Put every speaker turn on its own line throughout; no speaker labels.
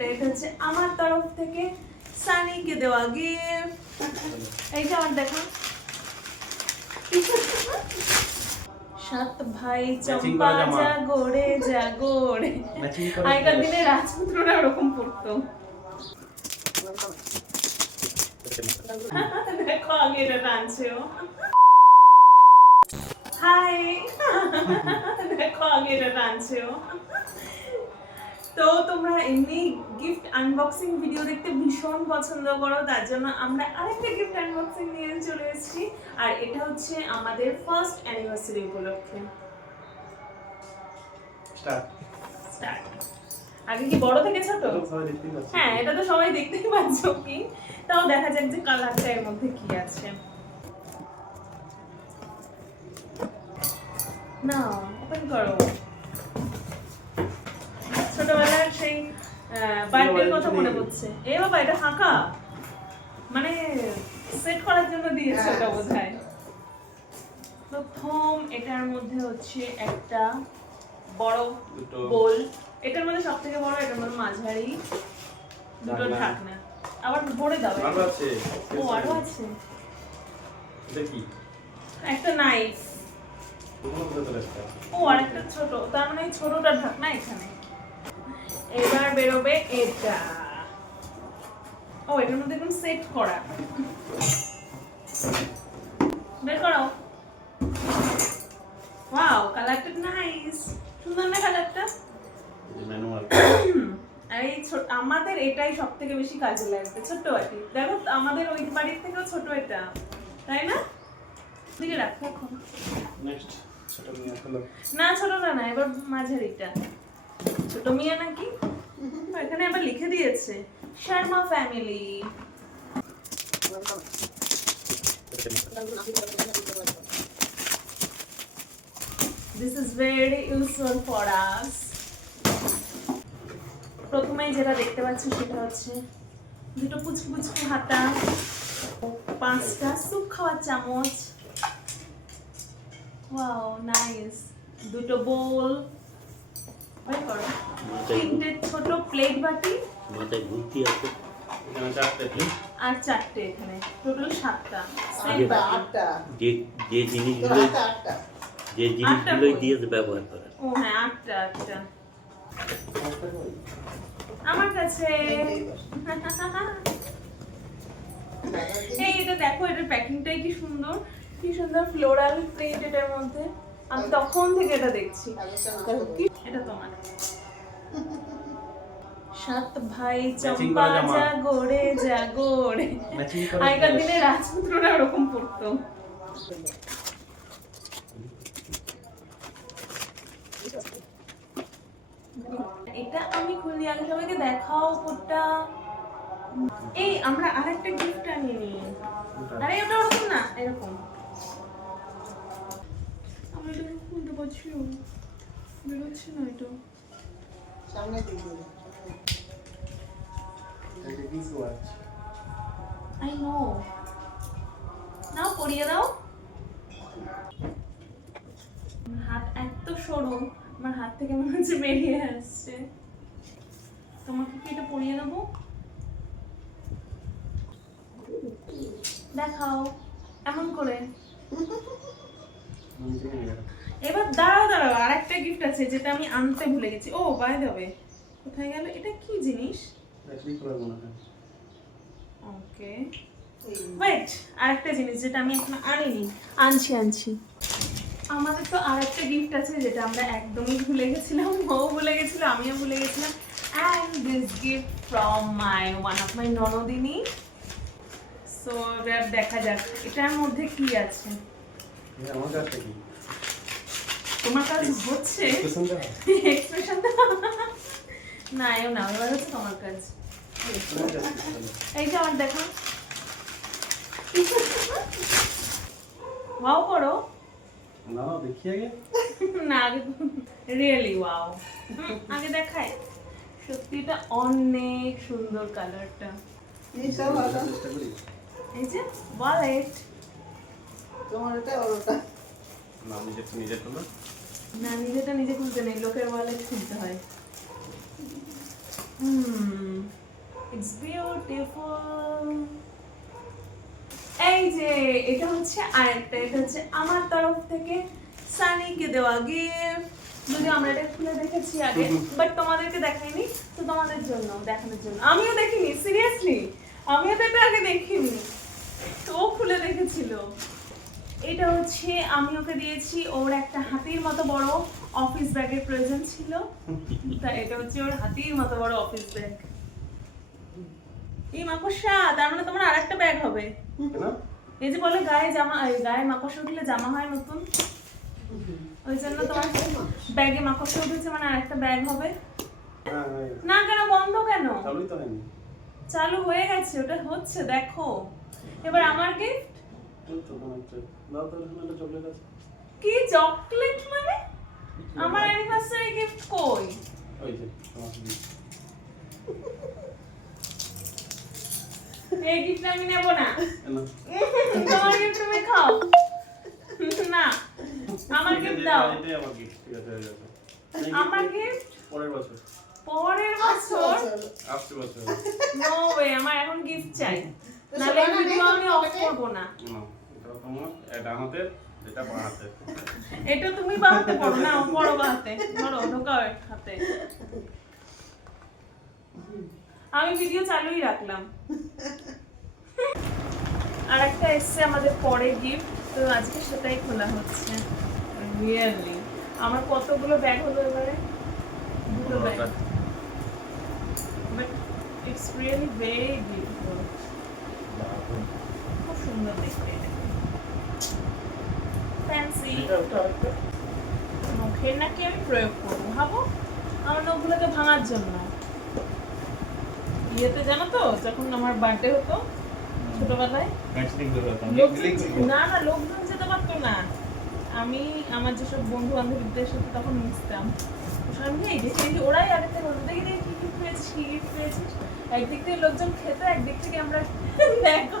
একটা এটা হচ্ছে আমার তরফ থেকে সানিকে দেওয়া গিফট এইটা আমার দেখো। সাত ভাই চম্পা যা গোড়ে যা গোড়ে। আগেকার দিনে রাজপুত্ররা ওরকম পড়তো দেখো আগে এটা টানছে ও হাই দেখো আগে এটা টানছে ও তো তোমরা এমনি গিফট আনবক্সিং ভিডিও দেখতে ভীষণ পছন্দ করো তার জন্য আমরা আরেকটা গিফট আনবক্সিং নিয়ে চলে এসেছি আর এটা হচ্ছে আমাদের ফার্স্ট অ্যানিভার্সারি উপলক্ষে। আগে কি বড় থেকে ছোট হ্যাঁ এটা তো সবাই দেখতেই পাচ্ছ কি? তাও দেখা যাক যে কালারটা এর মধ্যে কি আছে। না ওপেন করো। ছোটবেলার সেই বার্থডের কথা মনে পড়ছে। এ বাবা এটা ফাঁকা। মানে সেট করার জন্য দিয়েছে ওটা বোধহয়। প্রথম এটার মধ্যে হচ্ছে একটা বড় এটার মধ্যে সব থেকে বড় এটার মধ্যে মাঝারি। দুটো
ঢাকনা।
আবার ভরে দাও
আরও আছে।
ও আরও আছে।
এটা কি?
একটা নাইফ ও আর একটা। ছোট। তার মানে ছোটটা ঢাকনা এখানে। এবার বেরোবে এটা। ও এটার মধ্যে একদম সেট করা। বের করো। ওয়াও কালারটা নাইস সুন্দর না কালারটা আর এই আমাদের এটাই সব থেকে বেশি কাজে লাগবে ছোট্ট বাটি। দেখো আমাদের ওই বাড়ির থেকেও ছোট এটা তাই না? দিকে রাখ রাখো।
নেক্সট ছোট
না না এবার মাঝারিটা ছোট মিয়া নাকি? এখানে আবার লিখে দিয়েছে, Sharma family this is very useful for us প্রথমেই যেটা দেখতে পাচ্ছি সেটা হচ্ছে দুটো পুচকু পুচকু হাতা, পাঁচটা স্যুপ খাওয়ার চামচ। ওয়াও নাইস দুটো বোল করো। তিনটে ছোট প্লেট বাটি।
মাথায় ঘুরতি আছে।
এখানে চারটে প্লেট
আর চারটে এখানে। টোটাল সাতটা। সেট
আগে
বাটি।
আটটা।
যে যে জিনিসগুলো
আটটা আটটা।
যে জিনিসগুলোই দিয়েছে ব্যবহার করে
ও হ্যাঁ আটটা আটটা। আমার কাছে। এই এটা দেখো এটার প্যাকিংটাই কি সুন্দর। কি সুন্দর ফ্লোরাল প্রিন্ট এটার মধ্যে। আমি তখন থেকে এটা দেখছি। এটা তোমার। সাত ভাই চম্পা যা গোড়ে আগেকার দিনে রাজপুত্ররা ওরকম পড়তো এটা আমি খুলি আগে সবাইকে দেখাও কোনটা এই আমরা আরেকটা গিফট আনিনি আরে ওটা ওরকম না এরকম। আমি এটা খুলতে পারছি। বেরোচ্ছে না এটা।
সামনে দিকে।
আই নো নাও পরিয়ে দাও। হাত এত সরু আমার হাত থেকে মনে হচ্ছে বেরিয়ে আসছে। তোমাকে কি এটা পরিয়ে দেবো? দেখাও। এমন করে। এবার দাঁড়াও দাঁড়াও আর একটা গিফট আছে যেটা আমি আনতে ভুলে গেছি। ও বাই দেবে কোথায় গেল? এটা কি জিনিস? ওকে ওয়েট আরেকটা জিনিস যেটা আমি এখন আনিনি। আনছি আনছি। আমাদের তো আরেকটা গিফট আছে যেটা আমরা একদমই ভুলে গেছিলাম। ও ভুলে গেছিল আমিও ভুলে গেছিলাম। And this gift from my one of my ননদিনী। So দেখা যাক এটার মধ্যে কি আছে?
আমার কাছে কি?
তোমার কাজ হচ্ছে না এও না এবার হচ্ছে তোমার কাজ। এইটা আমার দেখো। ওয়াও করো।
না দেখি আগে।
না আগে রিয়েলি ওয়াও আগে দেখাই সত্যি এটা অনেক সুন্দর কালারটা এই যে ওয়ালেট
তোমার এটা ওটা
না নিজের নিজের তো না
না নিজেটা নিজে খুলতে নেই লোকের ওয়ালেট খুলতে হয়। হুম ইটস বিউটিফুল এই যে এটা হচ্ছে আরেকটা এটা হচ্ছে আমার তরফ থেকে সানিকে দেওয়া গিফট যদিও আমরা এটা খুলে দেখেছি আগে বাট তোমাদেরকে দেখাইনি তো তোমাদের জন্য দেখানোর জন্য। আমিও দেখিনি সিরিয়াসলি আমিও তো এটা আগে দেখিনি। তো খুলে দেখেছিল। এটা হচ্ছে আমি ওকে দিয়েছি ওর একটা হাতির মতো বড় অফিস ব্যাগের প্রয়োজন ছিল। তা এটা হচ্ছে ওর হাতির মতো বড় অফিস ব্যাগ এই মাকড়সা তার মানে তোমার আরেকটা ব্যাগ হবে। এই যে বলে গায়ে জামা এই গায়ে মাকড়সা উঠলে জামা হয় নতুন। ওই জন্য তোমার ব্যাগে মাকড়সা? উঠেছে মানে আরেকটা ব্যাগ হবে।
হ্যাঁ
না কেন বন্ধ কেন?
চালুই
চালু হয়ে গেছে ওটা হচ্ছে দেখো। এবার আমার গিফট কি চকলেট মানে? আমার অ্যানিভার্সারি গিফট কই?
ওই যে
এই গিফট আমি নেব না। তোমার গিফট তুমি খাও। না আমার গিফট দাও।
এটাই আমার gift, ঠিক আছে, গেছে। এই
আমার গিফট
পরের বছর।
পরের বছর?
আসছে বছর।
নো ওয়ে আমার এখন গিফট চাই। নালে ভিডিও আমি অফ করব না।
তোমার এটা হাতের এটা বাঁ
এটা তুমি বাহাতে পড়ো না পড়ো বাহাতে ধরো ঢোকাও এক হাতে। আমি ভিডিও চালুই রাখলাম। আর একটা এসছে আমাদের পরে গিফট তো আজকে সেটাই খোলা হচ্ছে রিয়েলি আমার কতগুলো ব্যাগ হলো এবারে? দুটো bag but it's really very beautiful খুব সুন্দর দেখতে ফ্যান্সি নখের নাকি আমি প্রয়োগ করব? ভাবো আমার নখগুলোকে ভাঙার জন্য। ইয়েতে জানো তো যখন আমার বার্থডে হতো ছোটবেলায় না না লোকজন যেতে পারতো না। আমি আমার যেসব বন্ধু বান্ধবীদের সাথে তখন মিশতাম আমি দেখি দেখি ওরাই আগে থেকে বলতো দেখি দেখি কি পেয়েছিস কি গিফট পেয়েছিস? একদিক থেকে লোকজন খেতো একদিক থেকে আমরা দেখো।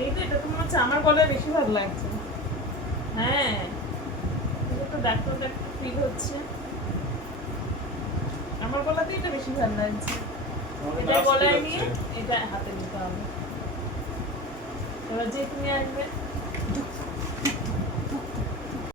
এই তো এটা তো মনে হচ্ছে আমার গলায় বেশি ভালো লাগছে। হ্যাঁ তো ডাক্তার ডাক্তার ফিল হচ্ছে। আমার গলাতেই এটা বেশি ভালো লাগছে। এটা গলায় নিয়ে এটা হাতে নিতে হবে। এবার যে তুমি আসবে